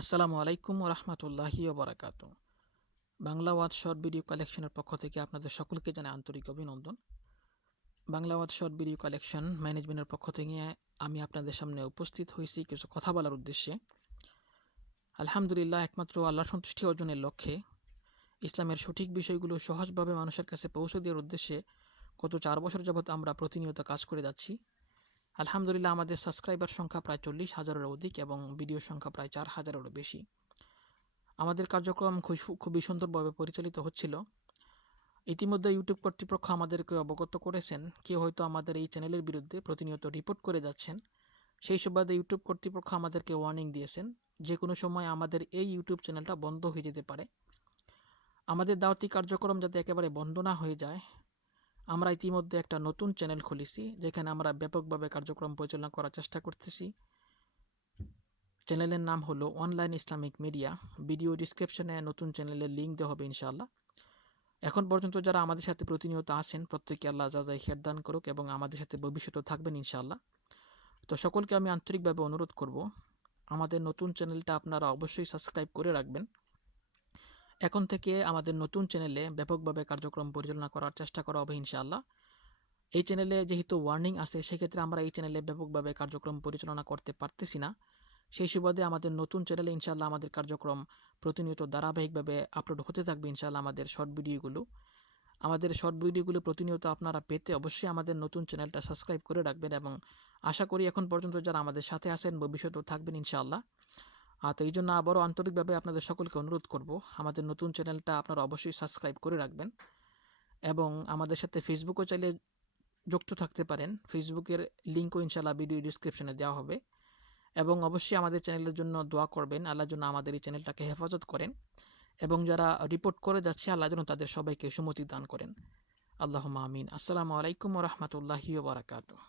আসসালামু আলাইকুম ওয়া রাহমাতুল্লাহি ওয়া বারাকাতুহু। বাংলা ওয়াজ শর্ট ভিডিও কালেকশনের পক্ষ থেকে আপনাদের সকলকে জানাই আন্তরিক অভিনন্দন। Bangla was short video collection ম্যানেজমেন্টের পক্ষ থেকে আমি আপনাদের সামনে উপস্থিত হয়েছি কিছু কথা বলার উদ্দেশ্যে। আলহামদুলিল্লাহ, একমাত্র আল্লাহর সন্তুষ্টি অর্জনের লক্ষ্যে ইসলামের সঠিক বিষয়গুলো সহজভাবে মানুষের কাছে পৌঁছে দেওয়ার উদ্দেশ্যে গত 4 বছর যাবৎ আমরা প্রতিনিয়ত কাজ করে যাচ্ছি। আলহামদুলিল্লাহ, আমাদের সাবস্ক্রাইবার সংখ্যা প্রায় 40,000-এর অধিক এবং ভিডিও সংখ্যা প্রায় 4,000-এরও বেশি। আমাদের কার্যক্রম খুবই সুন্দরভাবে পরিচালিত হচ্ছিল। ইতিমধ্যে ইউটিউব কর্তৃপক্ষ আমাদেরকে অবগত করেছেন, কেউ হয়তো আমাদের এই চ্যানেলের বিরুদ্ধে প্রতিনিয়ত রিপোর্ট করে যাচ্ছেন। সেই সুবাদে ইউটিউব কর্তৃপক্ষ আমাদেরকে ওয়ার্নিং দিয়েছেন, যে কোনো সময় আমাদের এই ইউটিউব চ্যানেলটা বন্ধ হয়ে যেতে পারে। আমাদের দাওয়াতি কার্যক্রম যাতে একেবারে বন্ধ না হয়ে যায়, আমরা ইতিমধ্যে একটা নতুন চ্যানেল খুলেছি, যেখানে আমরা ব্যাপকভাবে কার্যক্রম পরিচালনা করার চেষ্টা করতেছি। চ্যানেলের নাম হলো অনলাইন ইসলামিক মিডিয়া। ভিডিও ডিসক্রিপশনে নতুন চ্যানেলের লিঙ্ক দেওয়া হবে ইনশাআল্লাহ। এখন পর্যন্ত যারা আমাদের সাথে প্রতিনিয়ত আছেন, প্রত্যেককে আল্লাহ যাজাই খের দান করুক এবং আমাদের সাথে ভবিষ্যতেও থাকবেন ইনশাআল্লাহ। তো সকলকে আমি আন্তরিকভাবে অনুরোধ করব, আমাদের নতুন চ্যানেলটা আপনারা অবশ্যই সাবস্ক্রাইব করে রাখবেন। এখন থেকে আমাদের নতুন চ্যানেলে ব্যাপকভাবে কার্যক্রম পরিচালনা করার চেষ্টা করা হবে ইনশাআল্লাহ। এই চ্যানেলে যেহেতু ওয়ার্নিং আছে, সেক্ষেত্রে আমরা এই চ্যানেলে ব্যাপকভাবে কার্যক্রম পরিচালনা করতে পারতেছি না। সেই সুবাদে আমাদের নতুন চ্যানেলে ইনশাআল্লাহ আমাদের কার্যক্রম প্রতিনিয়ত ধারাবাহিকভাবে আপলোড হতে থাকবে ইনশাআল্লাহ। আমাদের শর্ট ভিডিওগুলো প্রতিনিয়ত আপনারা পেতে অবশ্যই আমাদের নতুন চ্যানেলটা সাবস্ক্রাইব করে রাখবেন এবং আশা করি এখন পর্যন্ত যারা আমাদের সাথে আছেন ভবিষ্যতেও থাকবেন ইনশাআল্লাহ। তো এই জন্য আবারও আন্তরিকভাবে আপনাদের সকলকে অনুরোধ করব, আমাদের নতুন চ্যানেলটা আপনারা অবশ্যই সাবস্ক্রাইব করে রাখবেন এবং আমাদের সাথে ফেসবুকও চাইলে যুক্ত থাকতে পারেন। ফেসবুকের লিঙ্কও ইনশাআল্লাহ ভিডিও ডিসক্রিপশনে দেওয়া হবে এবং অবশ্যই আমাদের চ্যানেলের জন্য দোয়া করবেন, আল্লাহ যেন আমাদের এই চ্যানেলটাকে হেফাজত করেন এবং যারা রিপোর্ট করে যাচ্ছে, আল্লাহ যেন তাদের সবাইকে সুমতি দান করেন। আল্লাহুম্মা আমিন। আসসালামু আলাইকুম ওয়া রাহমাতুল্লাহি ওয়া বারাকাতুহু।